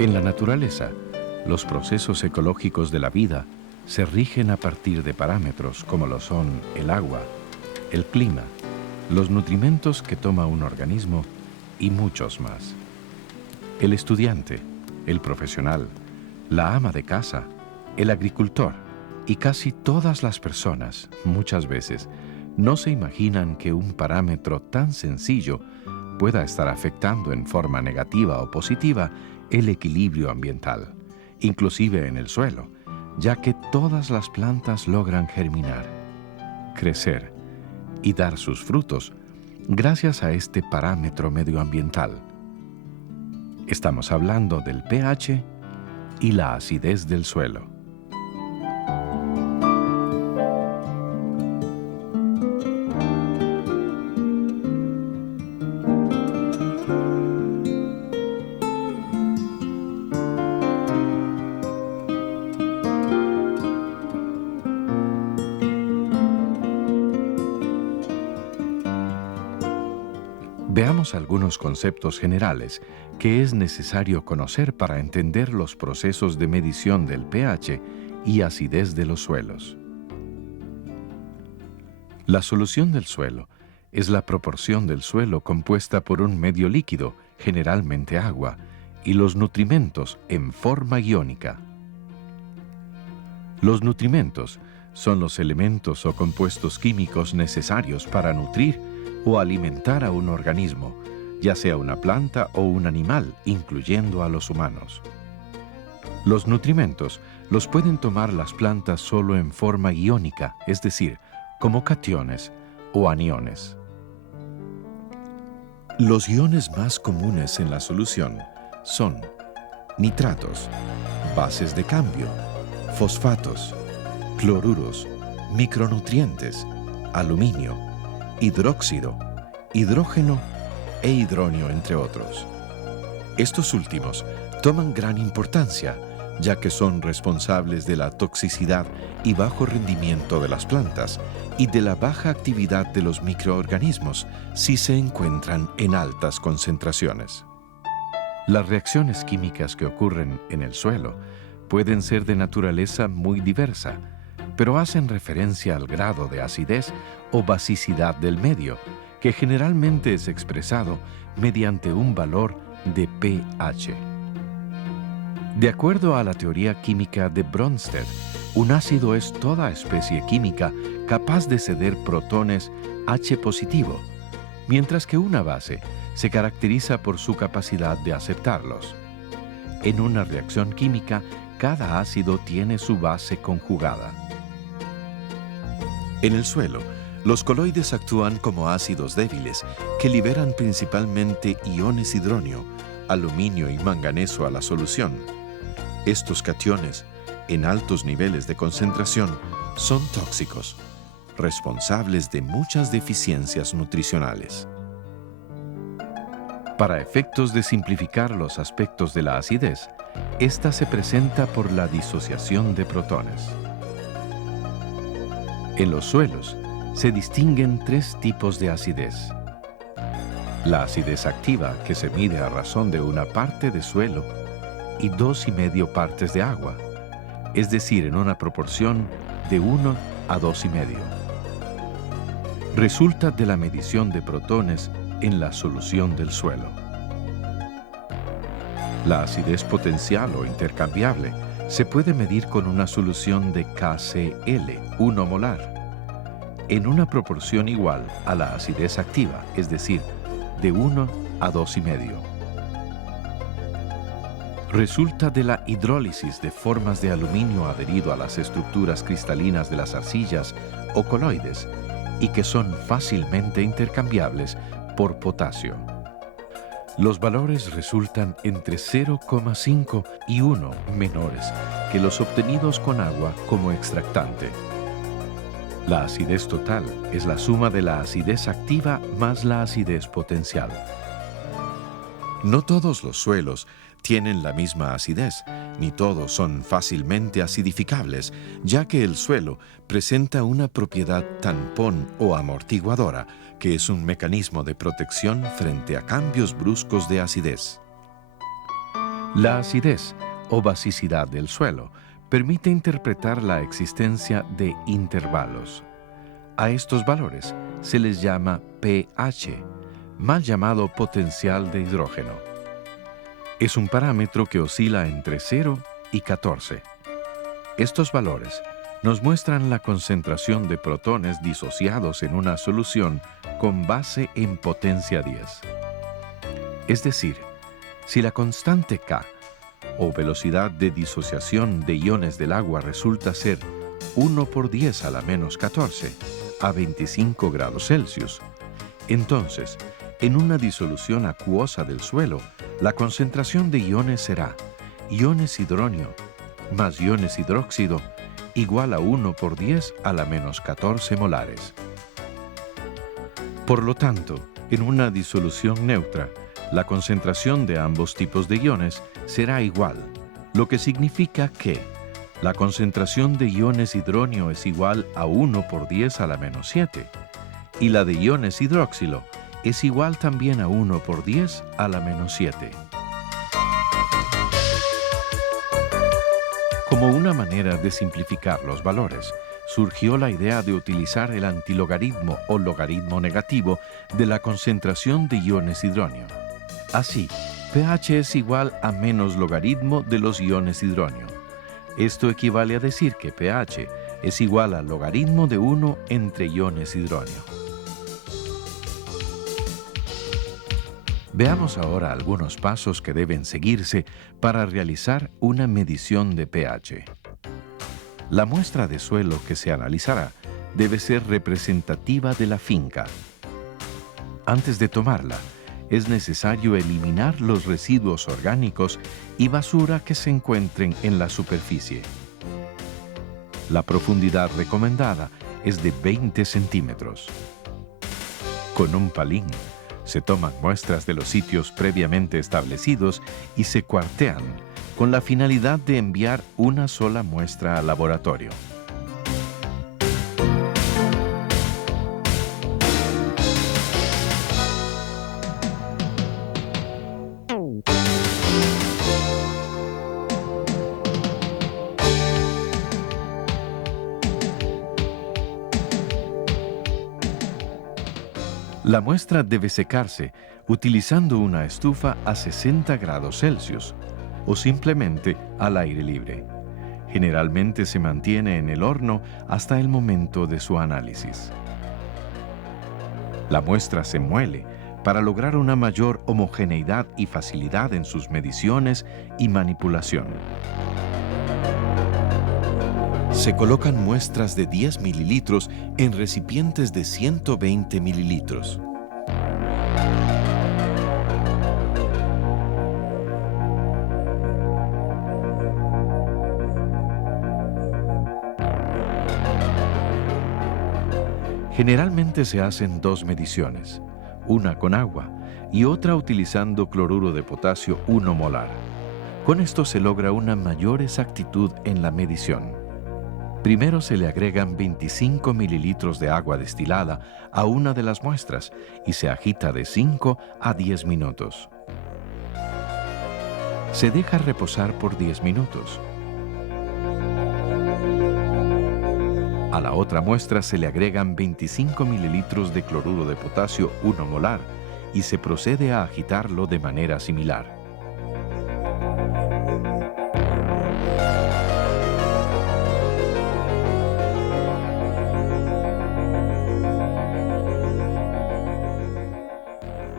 En la naturaleza, los procesos ecológicos de la vida se rigen a partir de parámetros como lo son el agua, el clima, los nutrimentos que toma un organismo y muchos más. El estudiante, el profesional, la ama de casa, el agricultor y casi todas las personas, muchas veces, no se imaginan que un parámetro tan sencillo pueda estar afectando en forma negativa o positiva el equilibrio ambiental, inclusive en el suelo, ya que todas las plantas logran germinar, crecer y dar sus frutos gracias a este parámetro medioambiental. Estamos hablando del pH y la acidez del suelo. Veamos algunos conceptos generales que es necesario conocer para entender los procesos de medición del pH y acidez de los suelos. La solución del suelo es la proporción del suelo compuesta por un medio líquido, generalmente agua, y los nutrimentos en forma iónica. Los nutrimentos son los elementos o compuestos químicos necesarios para nutrir o alimentar a un organismo, ya sea una planta o un animal, incluyendo a los humanos. Los nutrimentos los pueden tomar las plantas solo en forma iónica, es decir, como cationes o aniones. Los iones más comunes en la solución son nitratos, bases de cambio, fosfatos, cloruros, micronutrientes, aluminio, hidróxido, hidrógeno e hidronio, entre otros. Estos últimos toman gran importancia, ya que son responsables de la toxicidad y bajo rendimiento de las plantas y de la baja actividad de los microorganismos si se encuentran en altas concentraciones. Las reacciones químicas que ocurren en el suelo pueden ser de naturaleza muy diversa, pero hacen referencia al grado de acidez o basicidad del medio, que generalmente es expresado mediante un valor de pH. De acuerdo a la teoría química de Brønsted, un ácido es toda especie química capaz de ceder protones H positivo, mientras que una base se caracteriza por su capacidad de aceptarlos. En una reacción química, cada ácido tiene su base conjugada. En el suelo, los coloides actúan como ácidos débiles que liberan principalmente iones hidronio, aluminio y manganeso a la solución. Estos cationes, en altos niveles de concentración, son tóxicos, responsables de muchas deficiencias nutricionales. Para efectos de simplificar los aspectos de la acidez, esta se presenta por la disociación de protones. En los suelos se distinguen tres tipos de acidez. La acidez activa, que se mide a razón de una parte de suelo y 2,5 partes de agua, es decir, en una proporción de 1 a 2,5. Resulta de la medición de protones en la solución del suelo. La acidez potencial o intercambiable se puede medir con una solución de KCl, 1 molar, en una proporción igual a la acidez activa, es decir, de 1 a 2,5. Resulta de la hidrólisis de formas de aluminio adherido a las estructuras cristalinas de las arcillas o coloides y que son fácilmente intercambiables por potasio. Los valores resultan entre 0,5 y 1 menores que los obtenidos con agua como extractante. La acidez total es la suma de la acidez activa más la acidez potencial. No todos los suelos tienen la misma acidez, ni todos son fácilmente acidificables, ya que el suelo presenta una propiedad tampón o amortiguadora, que es un mecanismo de protección frente a cambios bruscos de acidez. La acidez o basicidad del suelo permite interpretar la existencia de intervalos. A estos valores se les llama pH, mal llamado potencial de hidrógeno. Es un parámetro que oscila entre 0 y 14. Estos valores nos muestran la concentración de protones disociados en una solución con base en potencia 10. Es decir, si la constante K, o velocidad de disociación de iones del agua, resulta ser 1 por 10 a la menos 14, a 25 grados Celsius, entonces, en una disolución acuosa del suelo, la concentración de iones será iones hidronio más iones hidróxido igual a 1 por 10 a la menos 14 molares. Por lo tanto, en una disolución neutra, la concentración de ambos tipos de iones será igual, lo que significa que la concentración de iones hidronio es igual a 1 por 10 a la menos 7, y la de iones hidróxilo es igual también a 1 por 10 a la menos 7. Como una manera de simplificar los valores, surgió la idea de utilizar el antilogaritmo o logaritmo negativo de la concentración de iones hidronio. Así, pH es igual a menos logaritmo de los iones hidronio. Esto equivale a decir que pH es igual al logaritmo de 1 entre iones hidronio. Veamos ahora algunos pasos que deben seguirse para realizar una medición de pH. La muestra de suelo que se analizará debe ser representativa de la finca. Antes de tomarla, es necesario eliminar los residuos orgánicos y basura que se encuentren en la superficie. La profundidad recomendada es de 20 centímetros. Con un palín, se toman muestras de los sitios previamente establecidos y se cuartean, con la finalidad de enviar una sola muestra al laboratorio. La muestra debe secarse utilizando una estufa a 60 grados Celsius o simplemente al aire libre. Generalmente se mantiene en el horno hasta el momento de su análisis. La muestra se muele para lograr una mayor homogeneidad y facilidad en sus mediciones y manipulación. Se colocan muestras de 10 mililitros en recipientes de 120 mililitros. Generalmente se hacen dos mediciones, una con agua y otra utilizando cloruro de potasio 1 molar. Con esto se logra una mayor exactitud en la medición. Primero se le agregan 25 mililitros de agua destilada a una de las muestras y se agita de 5 a 10 minutos. Se deja reposar por 10 minutos. A la otra muestra se le agregan 25 mililitros de cloruro de potasio 1 molar y se procede a agitarlo de manera similar.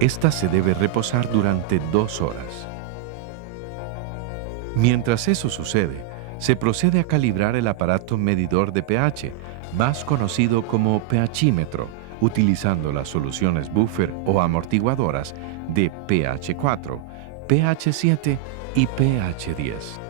Esta se debe reposar durante 2 horas. Mientras eso sucede, se procede a calibrar el aparato medidor de pH, más conocido como pHímetro, utilizando las soluciones buffer o amortiguadoras de pH 4, pH 7 y pH 10.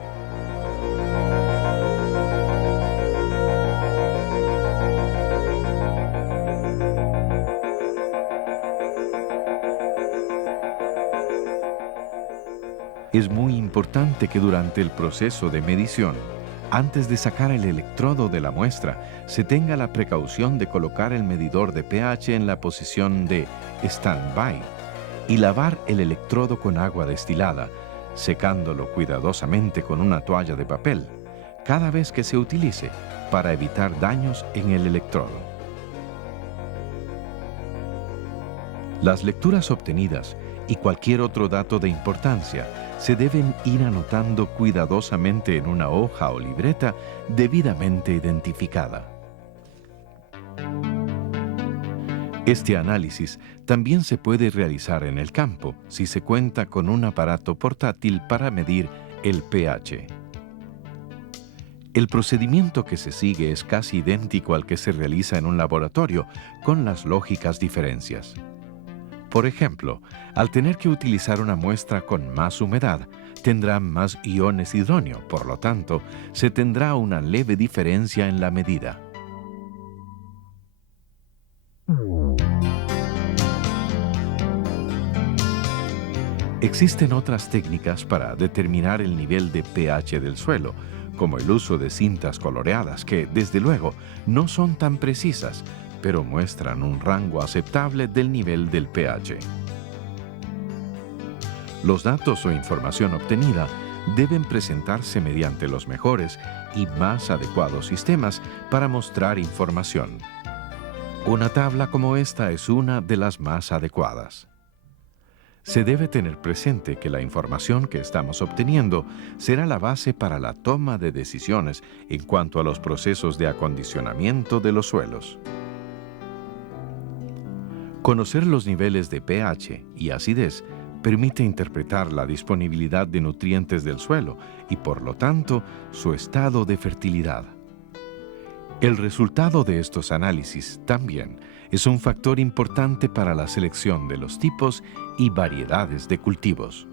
Es muy importante que durante el proceso de medición, antes de sacar el electrodo de la muestra, se tenga la precaución de colocar el medidor de pH en la posición de stand-by y lavar el electrodo con agua destilada, secándolo cuidadosamente con una toalla de papel cada vez que se utilice para evitar daños en el electrodo. Las lecturas obtenidas y cualquier otro dato de importancia se deben ir anotando cuidadosamente en una hoja o libreta debidamente identificada. Este análisis también se puede realizar en el campo si se cuenta con un aparato portátil para medir el pH. El procedimiento que se sigue es casi idéntico al que se realiza en un laboratorio, con las lógicas diferencias. Por ejemplo, al tener que utilizar una muestra con más humedad, tendrá más iones hidrógeno, por lo tanto, se tendrá una leve diferencia en la medida. Existen otras técnicas para determinar el nivel de pH del suelo, como el uso de cintas coloreadas que, desde luego, no son tan precisas, pero muestran un rango aceptable del nivel del pH. Los datos o información obtenida deben presentarse mediante los mejores y más adecuados sistemas para mostrar información. Una tabla como esta es una de las más adecuadas. Se debe tener presente que la información que estamos obteniendo será la base para la toma de decisiones en cuanto a los procesos de acondicionamiento de los suelos. Conocer los niveles de pH y acidez permite interpretar la disponibilidad de nutrientes del suelo y, por lo tanto, su estado de fertilidad. El resultado de estos análisis también es un factor importante para la selección de los tipos y variedades de cultivos.